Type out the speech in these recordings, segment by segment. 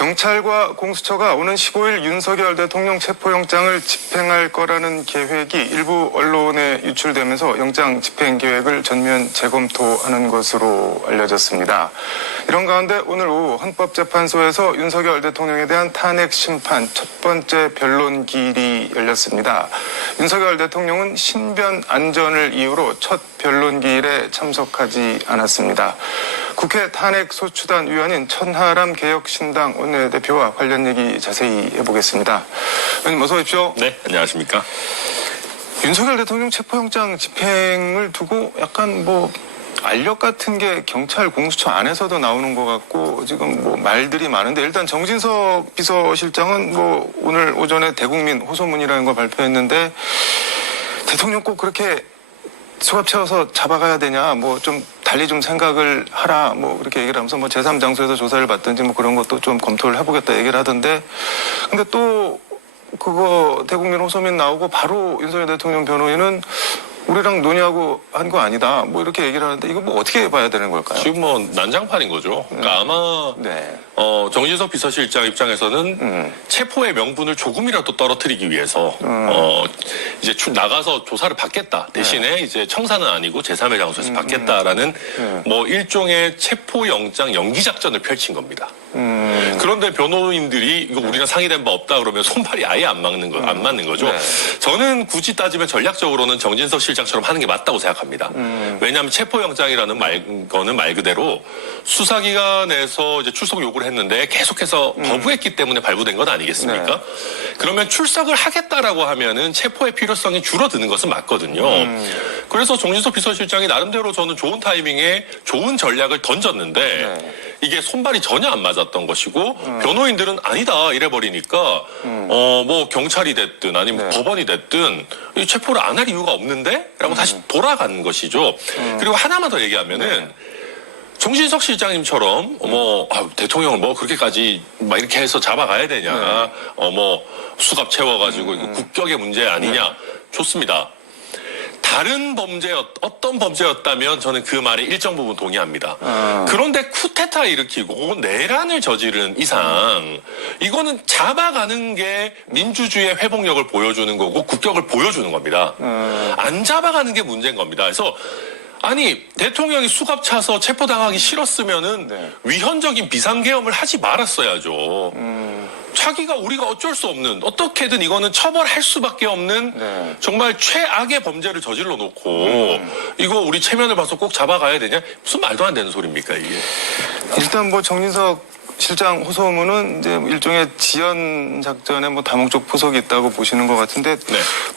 경찰과 공수처가 오는 15일 윤석열 대통령 체포영장을 집행할 거라는 계획이 일부 언론에 유출되면서 영장 집행 계획을 전면 재검토하는 것으로 알려졌습니다. 이런 가운데 오늘 오후 헌법재판소에서 윤석열 대통령에 대한 탄핵 심판 첫 번째 변론기일이 열렸습니다. 윤석열 대통령은 신변 안전을 이유로 첫 변론기일에 참석하지 않았습니다. 국회 탄핵소추단 위원인 천하람 개혁신당 원내대표와 관련 얘기 자세히 해보겠습니다. 의원님 어서 오십시오. 네, 안녕하십니까. 윤석열 대통령 체포영장 집행을 두고 약간 알력 같은 게 경찰 공수처 안에서도 나오는 것 같고 지금 말들이 많은데 일단 정진석 비서실장은 오늘 오전에 대국민 호소문이라는 걸 발표했는데 대통령 꼭 그렇게 수갑 채워서 잡아가야 되냐, 좀 달리 좀 생각을 하라, 그렇게 얘기를 하면서 제3장소에서 조사를 받든지 그런 것도 좀 검토를 해보겠다 얘기를 하던데, 근데 또 그거 대국민 호소문 나오고 바로 윤석열 대통령 변호인은 우리랑 논의하고 한 거 아니다, 이렇게 얘기를 하는데 이거 어떻게 봐야 되는 걸까요? 지금 난장판인 거죠. 그러니까 아마 정진석 비서실장 입장에서는 체포의 명분을 조금이라도 떨어뜨리기 위해서 이제 나가서 조사를 받겠다 대신에 이제 청사는 아니고 제3의 장소에서 받겠다라는 일종의 체포영장 연기 작전을 펼친 겁니다. 그런데 변호인들이 이거 우리랑 상의된 바 없다 그러면 손발이 아예 안 맞는 거죠. 네. 저는 굳이 따지면 전략적으로는 정진석 실장처럼 하는 게 맞다고 생각합니다. 왜냐하면 체포영장이라는 거는 말 그대로 수사기관에서 이제 출석 요구를 했는데 계속해서 거부했기 때문에 발부된 건 아니겠습니까? 네. 그러면 출석을 하겠다라고 하면은 체포의 필요성이 줄어드는 것은 맞거든요. 그래서 정진석 비서실장이 나름대로 저는 좋은 타이밍에 좋은 전략을 던졌는데 이게 손발이 전혀 안 맞았던 것이고 변호인들은 아니다 이래버리니까 경찰이 됐든 아니면 법원이 됐든 이 체포를 안 할 이유가 없는데? 라고 다시 돌아가는 것이죠. 그리고 하나만 더 얘기하면은 정진석 실장님처럼 대통령을 그렇게까지 이렇게 해서 잡아가야 되냐, 수갑 채워가지고 이거 국격의 문제 아니냐. 좋습니다. 다른 어떤 범죄였다면 저는 그 말에 일정 부분 동의합니다. 그런데 쿠데타 일으키고 내란을 저지른 이상 이거는 잡아가는 게 민주주의의 회복력을 보여주는 거고 국격을 보여주는 겁니다. 안 잡아가는 게 문제인 겁니다. 그래서 아니 대통령이 수갑 차서 체포당하기 싫었으면은 위헌적인 비상계엄을 하지 말았어야죠. 자기가 우리가 어쩔 수 없는 어떻게든 이거는 처벌할 수밖에 없는 정말 최악의 범죄를 저질러 놓고 이거 우리 체면을 봐서 꼭 잡아가야 되냐? 무슨 말도 안 되는 소리입니까 이게? 일단 정진석 실장 호소문은 이제 일종의 지연 작전에 다목적 포석이 있다고 보시는 것 같은데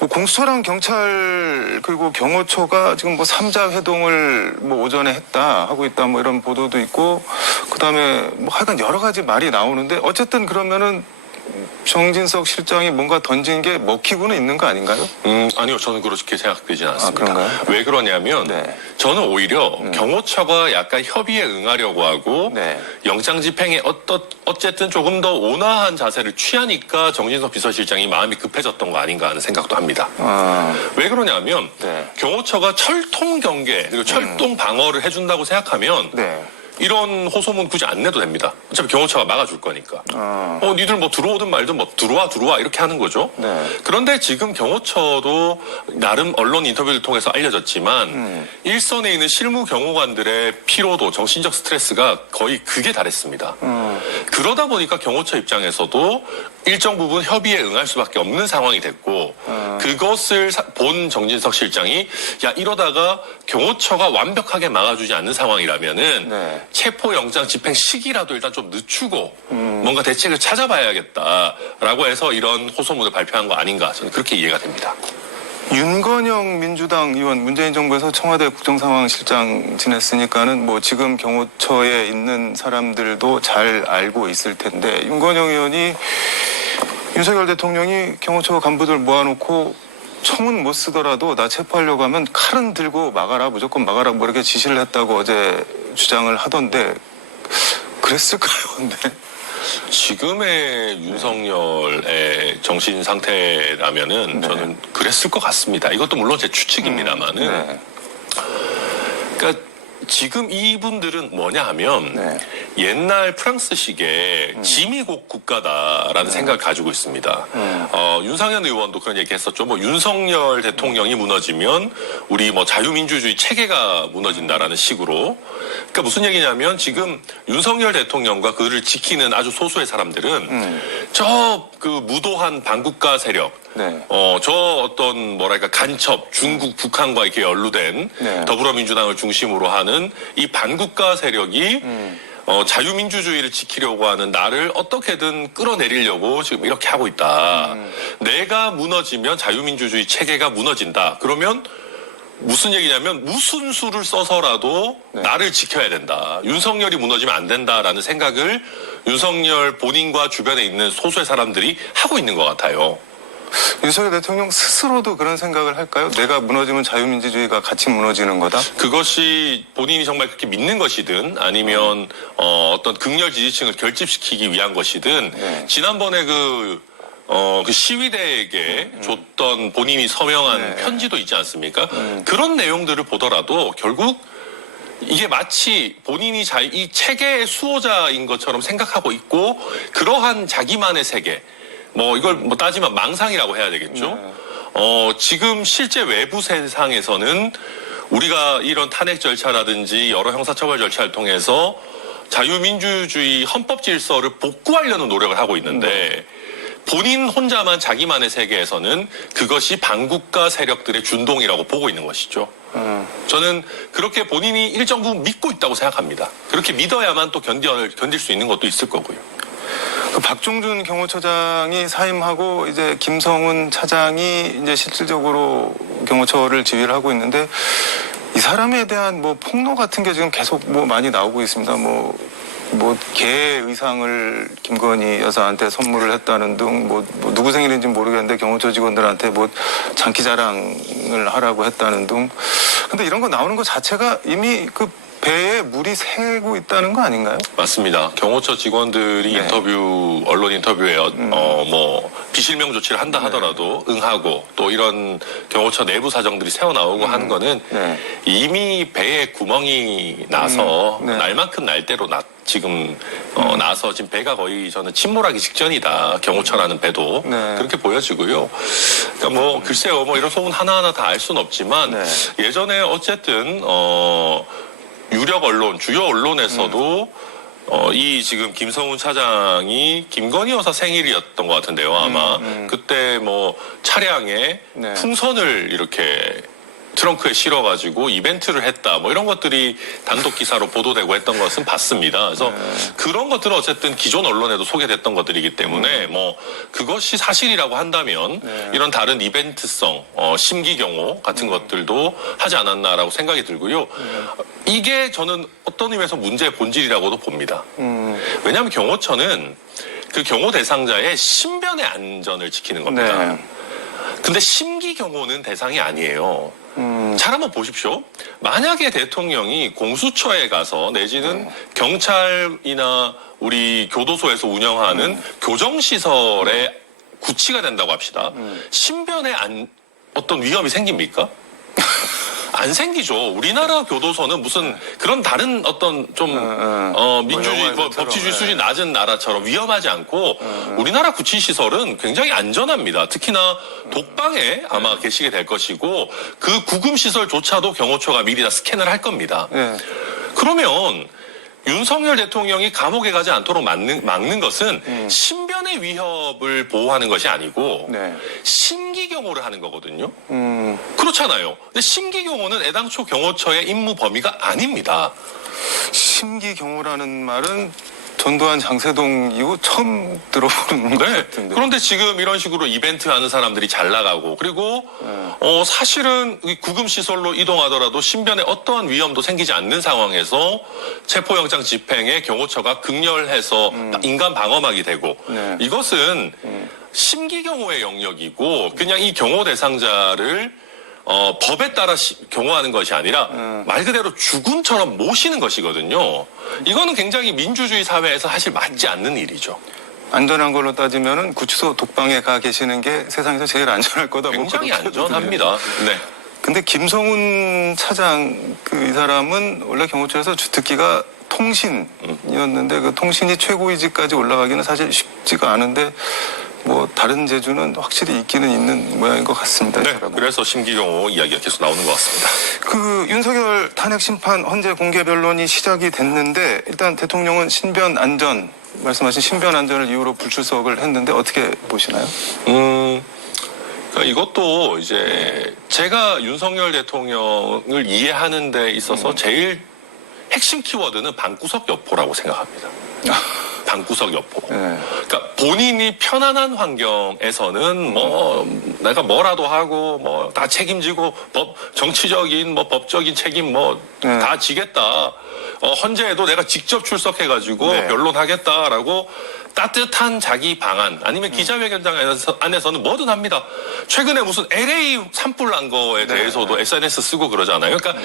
공수처랑 경찰 그리고 경호처가 지금 3자 회동을 오전에 하고 있다 이런 보도도 있고 그다음에 하여간 여러 가지 말이 나오는데 어쨌든 그러면은 정진석 실장이 뭔가 던진 게 먹히고는 있는 거 아닌가요? 아니요. 저는 그렇게 생각되진 않습니다. 그런가요? 왜 그러냐면 저는 오히려 경호처가 약간 협의에 응하려고 하고 영장 집행에 어쨌든 조금 더 온화한 자세를 취하니까 정진석 비서실장이 마음이 급해졌던 거 아닌가 하는 생각도 합니다. 왜 그러냐면 경호처가 철통 경계 그리고 철통 방어를 해준다고 생각하면 이런 호소문 굳이 안 내도 됩니다. 어차피 경호처가 막아줄 거니까. 니들 들어오든 말든 들어와 이렇게 하는 거죠. 그런데 지금 경호처도 나름 언론 인터뷰를 통해서 알려졌지만 일선에 있는 실무 경호관들의 피로도 정신적 스트레스가 거의 극에 달했습니다. 그러다 보니까 경호처 입장에서도 일정 부분 협의에 응할 수밖에 없는 상황이 됐고 그것을 본 정진석 실장이 이러다가 경호처가 완벽하게 막아주지 않는 상황이라면은 체포영장 집행 시기라도 일단 좀 늦추고 뭔가 대책을 찾아봐야겠다라고 해서 이런 호소문을 발표한 거 아닌가 저는 그렇게 이해가 됩니다. 윤건영 민주당 의원 문재인 정부에서 청와대 국정상황실장 지냈으니까는 지금 경호처에 있는 사람들도 잘 알고 있을 텐데 윤건영 의원이 윤석열 대통령이 경호처 간부들 모아놓고 총은 못 쓰더라도 나 체포하려고 하면 칼은 들고 막아라 무조건 막아라 이렇게 지시를 했다고 어제 주장을 하던데 그랬을까요? 근데 지금의 윤석열의 정신 상태라면은 저는 그랬을 것 같습니다. 이것도 물론 제 추측입니다만은 그러니까 지금 이분들은 뭐냐 하면 네. 옛날 프랑스식의 지미국 국가다라는 생각을 가지고 있습니다. 윤상현 의원도 그런 얘기 했었죠. 뭐 윤석열 대통령이 무너지면 우리 뭐 자유민주주의 체계가 무너진다라는 식으로. 그러니까 무슨 얘기냐면 지금 윤석열 대통령과 그를 지키는 아주 소수의 사람들은 저 그 무도한 반국가 세력, 네. 저 어떤 뭐랄까 간첩, 중국, 북한과 이렇게 연루된 네. 더불어민주당을 중심으로 하는 이 반국가 세력이 자유민주주의를 지키려고 하는 나를 어떻게든 끌어내리려고 지금 이렇게 하고 있다. 내가 무너지면 자유민주주의 체계가 무너진다. 그러면 무슨 얘기냐면 무슨 수를 써서라도 네. 나를 지켜야 된다. 윤석열이 무너지면 안 된다라는 생각을 윤석열 본인과 주변에 있는 소수의 사람들이 하고 있는 것 같아요. 윤석열 대통령 스스로도 그런 생각을 할까요? 내가 무너지면 자유민주주의가 같이 무너지는 거다? 그것이 본인이 정말 그렇게 믿는 것이든 아니면 어떤 극렬 지지층을 결집시키기 위한 것이든 네. 지난번에 그 시위대에게 줬던 본인이 서명한 네. 편지도 있지 않습니까? 그런 내용들을 보더라도 결국 이게 마치 본인이 이 체계의 수호자인 것처럼 생각하고 있고 그러한 자기만의 세계, 뭐 이걸 뭐 따지면 망상이라고 해야 되겠죠. 지금 실제 외부 세상에서는 우리가 이런 탄핵 절차라든지 여러 형사처벌 절차를 통해서 자유민주주의 헌법 질서를 복구하려는 노력을 하고 있는데 본인 혼자만 자기만의 세계에서는 그것이 반국가 세력들의 준동이라고 보고 있는 것이죠. 저는 그렇게 본인이 일정 부분 믿고 있다고 생각합니다. 그렇게 믿어야만 또 견딜 수 있는 것도 있을 거고요. 그 박종준 경호처장이 사임하고 이제 김성훈 차장이 이제 실질적으로 경호처를 지휘를 하고 있는데 이 사람에 대한 뭐 폭로 같은 게 지금 계속 뭐 많이 나오고 있습니다. 뭐 개 의상을 김건희 여사한테 선물을 했다는 등 뭐 누구 생일인지 모르겠는데 경호처 직원들한테 뭐 장기 자랑을 하라고 했다는 등. 근데 이런 거 나오는 것 자체가 이미 그 배에 물이 새고 있다는 거 아닌가요? 맞습니다. 경호처 직원들이 네. 언론 인터뷰에 뭐 비실명 조치를 한다 하더라도 응하고 또 이런 경호처 내부 사정들이 새어 나오고 하는 거는 네. 이미 배에 구멍이 나서 네. 날만큼 날대로 지금 나서 지금 배가 거의 저는 침몰하기 직전이다. 경호처라는 배도 네. 그렇게 보여지고요. 그러니까 뭐 글쎄요, 뭐 이런 소문 하나하나 다 알 수는 없지만 네. 예전에 어쨌든 유력 언론, 주요 언론에서도 이 지금 김성훈 차장이 김건희 여사 생일이었던 것 같은데요, 아마. 그때 뭐 차량에 네. 풍선을 이렇게 트렁크에 실어가지고 이벤트를 했다, 뭐 이런 것들이 단독 기사로 보도되고 했던 것은 봤습니다. 그래서 그런 것들은 어쨌든 기존 언론에도 소개됐던 것들이기 때문에 뭐 그것이 사실이라고 한다면 이런 다른 이벤트성, 심기 경호 같은 것들도 하지 않았나라고 생각이 들고요. 이게 저는 어떤 의미에서 문제의 본질이라고도 봅니다. 왜냐하면 경호처는 그 경호 대상자의 신변의 안전을 지키는 겁니다. 네. 근데 심기 경호는 대상이 아니에요. 잘 한번 보십시오. 만약에 대통령이 공수처에 가서 내지는 경찰이나 우리 교도소에서 운영하는 교정시설에 구치가 된다고 합시다. 신변에 어떤 위험이 생깁니까? 안 생기죠. 우리나라 교도소는 무슨 그런 다른 어떤 좀 민주주의 법치주의 수준이 낮은 나라처럼 위험하지 않고 우리나라 구치시설은 굉장히 안전합니다. 특히나 독방에 아마 계시게 될 것이고 그 구금시설조차도 경호처가 미리 다 스캔을 할 겁니다. 네. 그러면 윤석열 대통령이 감옥에 가지 않도록 막는 것은 신변의 위협을 보호하는 것이 아니고 네. 심기 경호를 하는 거거든요. 그렇잖아요. 근데 심기 경호는 애당초 경호처의 임무 범위가 아닙니다. 심기 경호라는 말은 전두환 장세동 이후 처음 들어보는 것 같은데. 그런데 지금 이런 식으로 이벤트 하는 사람들이 잘 나가고 그리고 사실은 구금시설로 이동하더라도 신변에 어떠한 위험도 생기지 않는 상황에서 체포영장 집행에 경호처가 극렬해서 인간 방어막이 되고 이것은 심기 경호의 영역이고 그냥 이 경호 대상자를 법에 따라 경호하는 것이 아니라 말 그대로 주군처럼 모시는 것이거든요. 이거는 굉장히 민주주의 사회에서 사실 맞지 않는 일이죠. 안전한 걸로 따지면은 구치소 독방에 가 계시는 게 세상에서 제일 안전할 거다. 굉장히 뭐 그렇게 안전합니다. 네. 근데 김성훈 차장 이 사람은 원래 경호처에서 주특기가 통신이었는데 그 통신이 최고위직까지 올라가기는 사실 쉽지가 않은데 뭐 다른 재주는 확실히 있기는 있는 모양인 것 같습니다. 네, 그래서 심기경호 이야기가 계속 나오는 것 같습니다. 그 윤석열 탄핵 심판 헌재 공개 변론이 시작이 됐는데 일단 대통령은 신변 안전 말씀하신 신변 안전을 이유로 불출석을 했는데 어떻게 보시나요? 그러니까 이것도 이제 제가 윤석열 대통령을 이해하는 데 있어서 제일 핵심 키워드는 방구석 여포라고 생각합니다. 방구석 여포. 네. 그러니까 본인이 편안한 환경에서는 뭐 내가 뭐라도 하고 뭐 다 책임지고 정치적인 뭐 법적인 책임 뭐 다 지겠다. 헌재에도 내가 직접 출석해가지고 네. 변론하겠다라고 따뜻한 자기 방안 아니면 기자회견장 안에서는 뭐든 합니다. 최근에 무슨 LA 산불 난 거에 대해서도 SNS 쓰고 그러잖아요. 그러니까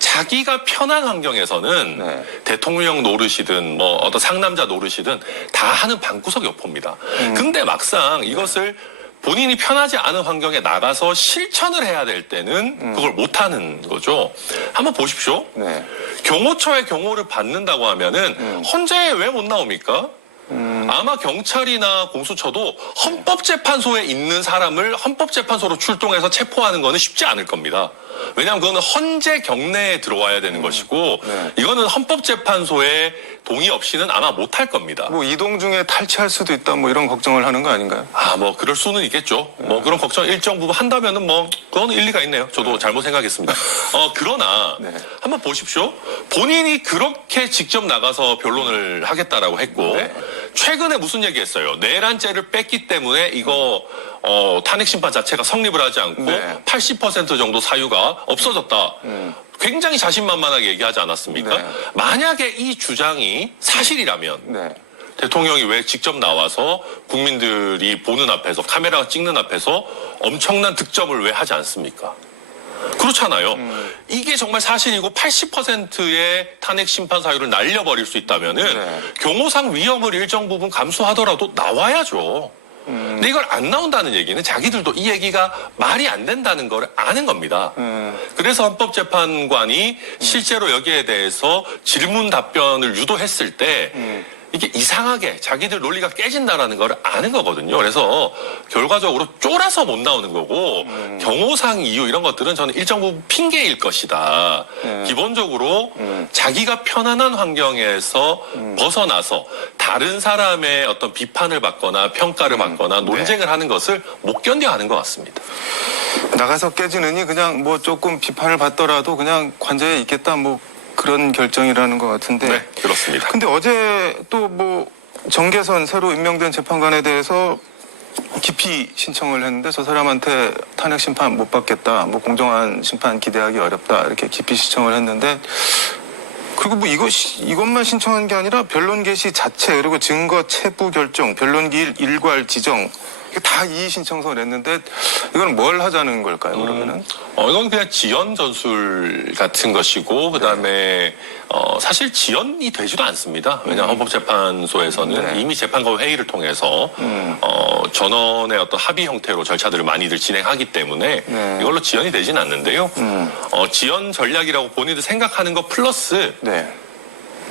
자기가 편한 환경에서는 대통령 노릇이든 뭐 어떤 상남자 노릇이든 다 하는 방구석 여포입니다. 근데 막상 이것을 본인이 편하지 않은 환경에 나가서 실천을 해야 될 때는 그걸 못하는 거죠. 한번 보십시오. 네. 경호처에 경호를 받는다고 하면은 헌재에 왜 못 나옵니까? 아마 경찰이나 공수처도 헌법재판소에 있는 사람을 헌법재판소로 출동해서 체포하는 거는 쉽지 않을 겁니다. 왜냐하면 그거는 헌재 경내에 들어와야 되는 것이고 이거는 헌법재판소의 동의 없이는 아마 못할 겁니다. 뭐 이동 중에 탈취할 수도 있다 뭐 이런 걱정을 하는 거 아닌가요? 뭐 그럴 수는 있겠죠. 뭐 그런 걱정 일정 부분 한다면은 뭐 그거는 일리가 있네요. 저도 잘못 생각했습니다. 그러나 한번 보십시오. 본인이 그렇게 직접 나가서 변론을 하겠다라고 했고 최근에 무슨 얘기했어요? 내란죄를 뺐기 때문에 이거 탄핵 심판 자체가 성립을 하지 않고 80% 정도 사유가 없어졌다. 굉장히 자신만만하게 얘기하지 않았습니까? 만약에 이 주장이 사실이라면 대통령이 왜 직접 나와서 국민들이 보는 앞에서 카메라가 찍는 앞에서 엄청난 득점을 왜 하지 않습니까? 그렇잖아요. 이게 정말 사실이고 80%의 탄핵 심판 사유를 날려버릴 수 있다면은 경호상 위험을 일정 부분 감수하더라도 나와야죠. 근데 이걸 안 나온다는 얘기는 자기들도 이 얘기가 말이 안 된다는 걸 아는 겁니다. 그래서 헌법재판관이 실제로 여기에 대해서 질문 답변을 유도했을 때 이게 이상하게 자기들 논리가 깨진다라는 걸 아는 거거든요. 그래서 결과적으로 쫄아서 못 나오는 거고 경호상 이유 이런 것들은 저는 일정 부분 핑계일 것이다. 기본적으로 자기가 편안한 환경에서 벗어나서 다른 사람의 어떤 비판을 받거나 평가를 받거나 논쟁을 하는 것을 못 견뎌 하는 것 같습니다. 나가서 깨지느니 그냥 뭐 조금 비판을 받더라도 그냥 관저에 있겠다 뭐 그런 결정이라는 것 같은데. 네, 그렇습니다. 근데 어제 또 뭐 정계선 새로 임명된 재판관에 대해서 기피 신청을 했는데 저 사람한테 탄핵 심판 못 받겠다, 뭐 공정한 심판 기대하기 어렵다 이렇게 기피 신청을 했는데 그리고 뭐 이것만 신청한 게 아니라 변론 개시 자체 그리고 증거 체부 결정, 변론 기일 일괄 지정 다 이의 신청서를 냈는데 이건 뭘 하자는 걸까요? 그러면은 이건 그냥 지연 전술 같은 것이고 그다음에 사실 지연이 되지도 않습니다. 왜냐하면 헌법재판소에서는 이미 재판관 회의를 통해서 전원의 어떤 합의 형태로 절차들을 많이들 진행하기 때문에 이걸로 지연이 되지는 않는데요. 지연 전략이라고 본인들 생각하는 것 플러스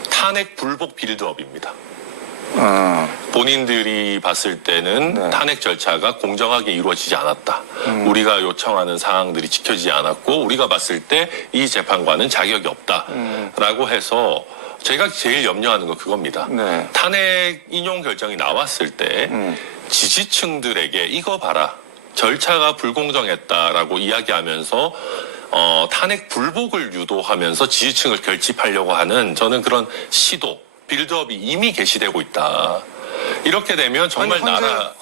탄핵 불복 빌드업입니다. 본인들이 봤을 때는 탄핵 절차가 공정하게 이루어지지 않았다. 우리가 요청하는 사항들이 지켜지지 않았고 우리가 봤을 때 이 재판관은 자격이 없다라고 해서 제가 제일 염려하는 건 그겁니다. 탄핵 인용 결정이 나왔을 때 지지층들에게 이거 봐라. 절차가 불공정했다라고 이야기하면서 탄핵 불복을 유도하면서 지지층을 결집하려고 하는 저는 그런 시도 빌드업이 이미 개시되고 있다. 이렇게 되면 정말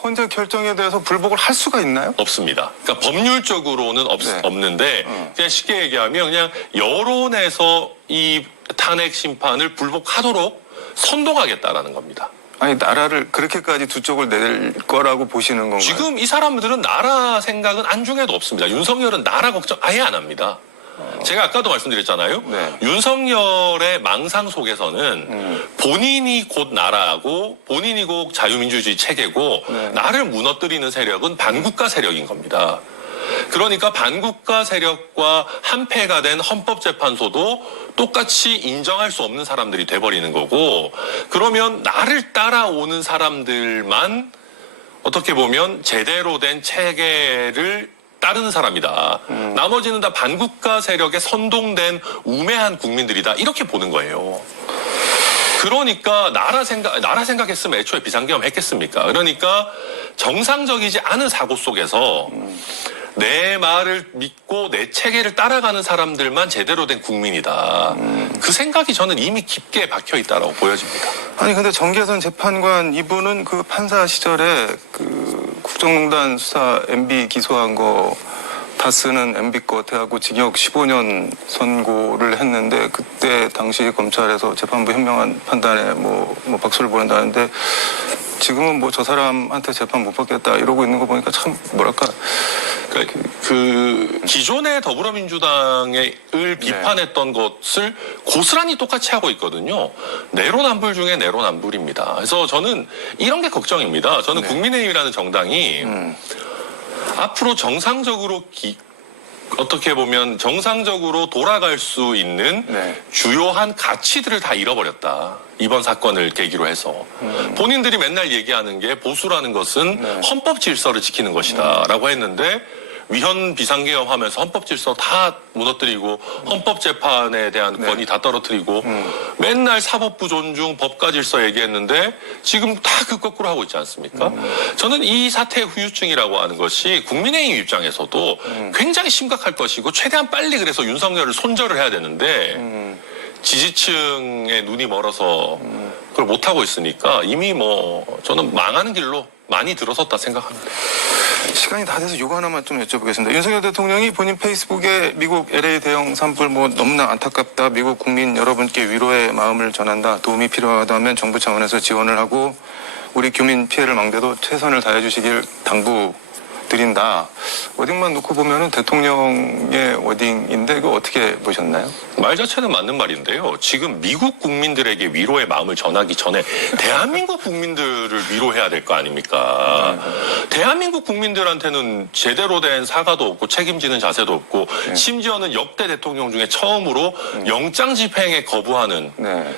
헌재 결정에 대해서 불복을 할 수가 있나요? 없습니다. 그러니까 법률적으로는 없는데 그냥 쉽게 얘기하면 그냥 여론에서 이 탄핵 심판을 불복하도록 선동하겠다라는 겁니다. 아니 나라를 그렇게까지 두 쪽을 낼 거라고 보시는 건가요? 지금 이 사람들은 나라 생각은 안중에도 없습니다. 윤석열은 나라 걱정 아예 안 합니다. 제가 아까도 말씀드렸잖아요. 윤석열의 망상 속에서는 본인이 곧 나라고 본인이 곧 자유민주주의 체계고 나를 무너뜨리는 세력은 반국가 세력인 겁니다. 그러니까 반국가 세력과 한패가 된 헌법재판소도 똑같이 인정할 수 없는 사람들이 돼버리는 거고, 그러면 나를 따라오는 사람들만 어떻게 보면 제대로 된 체계를 따르는 사람이다. 나머지는 다 반국가 세력에 선동된 우매한 국민들이다. 이렇게 보는 거예요. 그러니까 나라 생각했으면 애초에 비상계엄 했겠습니까? 그러니까 정상적이지 않은 사고 속에서 내 말을 믿고 내 체계를 따라가는 사람들만 제대로 된 국민이다. 그 생각이 저는 이미 깊게 박혀 있다라고 보여집니다. 아니 근데 정계선 재판관 이분은 그 판사 시절에 그 국정농단 수사 MB 기소한 거 다스는 MB 거 대하고 징역 15년 선고를 했는데, 그때 당시 검찰에서 재판부 현명한 판단에 뭐 박수를 보낸다는데, 지금은 뭐 저 사람한테 재판 못 받겠다 이러고 있는 거 보니까 참 뭐랄까, 그 기존의 더불어민주당을 비판했던 것을 고스란히 똑같이 하고 있거든요. 내로남불 중에 내로남불입니다. 그래서 저는 이런 게 걱정입니다. 저는 국민의힘이라는 정당이 앞으로 정상적으로 어떻게 보면 정상적으로 돌아갈 수 있는 주요한 가치들을 다 잃어버렸다. 이번 사건을 계기로 해서. 본인들이 맨날 얘기하는 게 보수라는 것은 헌법 질서를 지키는 것이다 라고 했는데, 위헌 비상계엄 하면서 헌법 질서 다 무너뜨리고 헌법재판에 대한 권위 다 떨어뜨리고 맨날 사법부 존중, 법과 질서 얘기했는데 지금 다 그 거꾸로 하고 있지 않습니까? 저는 이 사태의 후유증이라고 하는 것이 국민의힘 입장에서도 굉장히 심각할 것이고, 최대한 빨리 그래서 윤석열을 손절을 해야 되는데 지지층의 눈이 멀어서 그걸 못하고 있으니까 이미 저는 망하는 길로 많이 들어섰다 생각합니다. 시간이 다 돼서 요거 하나만 좀 여쭤보겠습니다. 윤석열 대통령이 본인 페이스북에 미국 LA 대형 산불 너무나 안타깝다. 미국 국민 여러분께 위로의 마음을 전한다. 도움이 필요하다면 정부 차원에서 지원을 하고 우리 교민 피해를 막대도 최선을 다해 주시길 당부드린다. 워딩만 놓고 보면은 대통령의 워딩인데 이거 어떻게 보셨나요? 말 자체는 맞는 말인데요. 지금 미국 국민들에게 위로의 마음을 전하기 전에 대한민국 국민들을 위로해야 될 거 아닙니까? 대한민국 국민들한테는 제대로 된 사과도 없고 책임지는 자세도 없고 심지어는 역대 대통령 중에 처음으로 영장 집행에 거부하는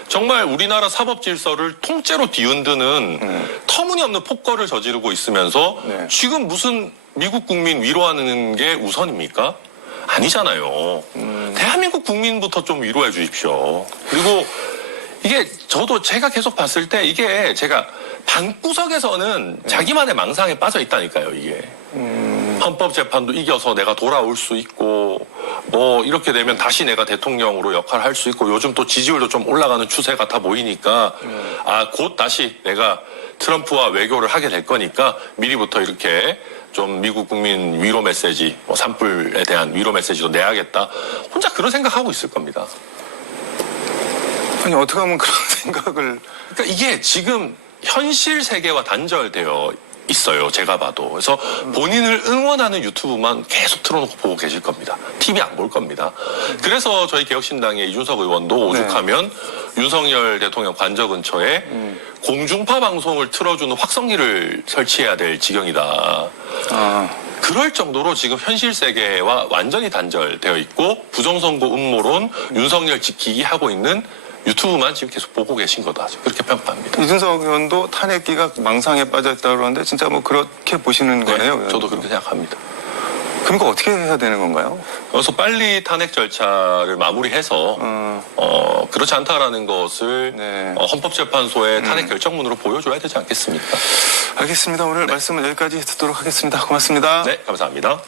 정말 우리나라 사법 질서를 통째로 뒤흔드는 터무니없는 폭거를 저지르고 있으면서 지금 무슨 미국 국민 위로하는 게 우선입니까? 아니잖아요. 대한민국 국민부터 좀 위로해 주십시오. 그리고 이게 제가 계속 봤을 때 이게 제가 방구석에서는 자기만의 망상에 빠져 있다니까요, 이게. 헌법재판도 이겨서 내가 돌아올 수 있고, 이렇게 되면 다시 내가 대통령으로 역할을 할 수 있고, 요즘 또 지지율도 좀 올라가는 추세 같아 보이니까, 곧 다시 내가 트럼프와 외교를 하게 될 거니까 미리부터 이렇게 좀 미국 국민 위로 메시지, 산불에 대한 위로 메시지도 내야겠다. 혼자 그런 생각하고 있을 겁니다. 아니 어떻게 하면 그런 생각을... 그러니까 이게 지금 현실 세계와 단절되어 있어요. 제가 봐도. 그래서 본인을 응원하는 유튜브만 계속 틀어놓고 보고 계실 겁니다. TV 안 볼 겁니다. 그래서 저희 개혁신당의 이준석 의원도 오죽하면 윤석열 대통령 관저 근처에 공중파 방송을 틀어주는 확성기를 설치해야 될 지경이다. 그럴 정도로 지금 현실 세계와 완전히 단절되어 있고 부정선거 음모론, 윤석열 지키기 하고 있는 유튜브만 지금 계속 보고 계신 거다. 그렇게 평가합니다. 이준석 의원도 탄핵기가 망상에 빠졌다고 그러는데 진짜 그렇게 보시는 거네요. 저도 그렇게 생각합니다. 그러니까 어떻게 해야 되는 건가요? 그래서 빨리 탄핵 절차를 마무리해서 그렇지 않다라는 것을 헌법재판소의 탄핵 결정문으로 보여줘야 되지 않겠습니까? 알겠습니다. 오늘 말씀은 여기까지 듣도록 하겠습니다. 고맙습니다. 네, 감사합니다.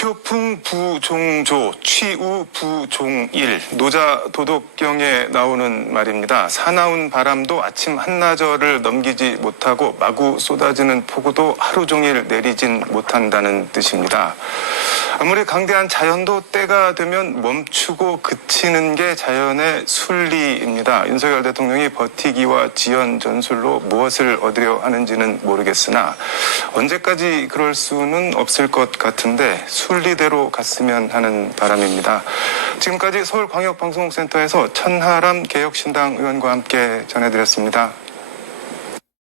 표풍 부종조, 취우 부종일, 노자 도덕경에 나오는 말입니다. 사나운 바람도 아침 한나절을 넘기지 못하고 마구 쏟아지는 폭우도 하루 종일 내리진 못한다는 뜻입니다. 아무리 강대한 자연도 때가 되면 멈추고 그치는 게 자연의 순리입니다. 윤석열 대통령이 버티기와 지연 전술로 무엇을 얻으려 하는지는 모르겠으나 언제까지 그럴 수는 없을 것 같은데 순리대로 갔으면 하는 바람입니다. 지금까지 서울광역방송센터에서 천하람 개혁신당 의원과 함께 전해드렸습니다.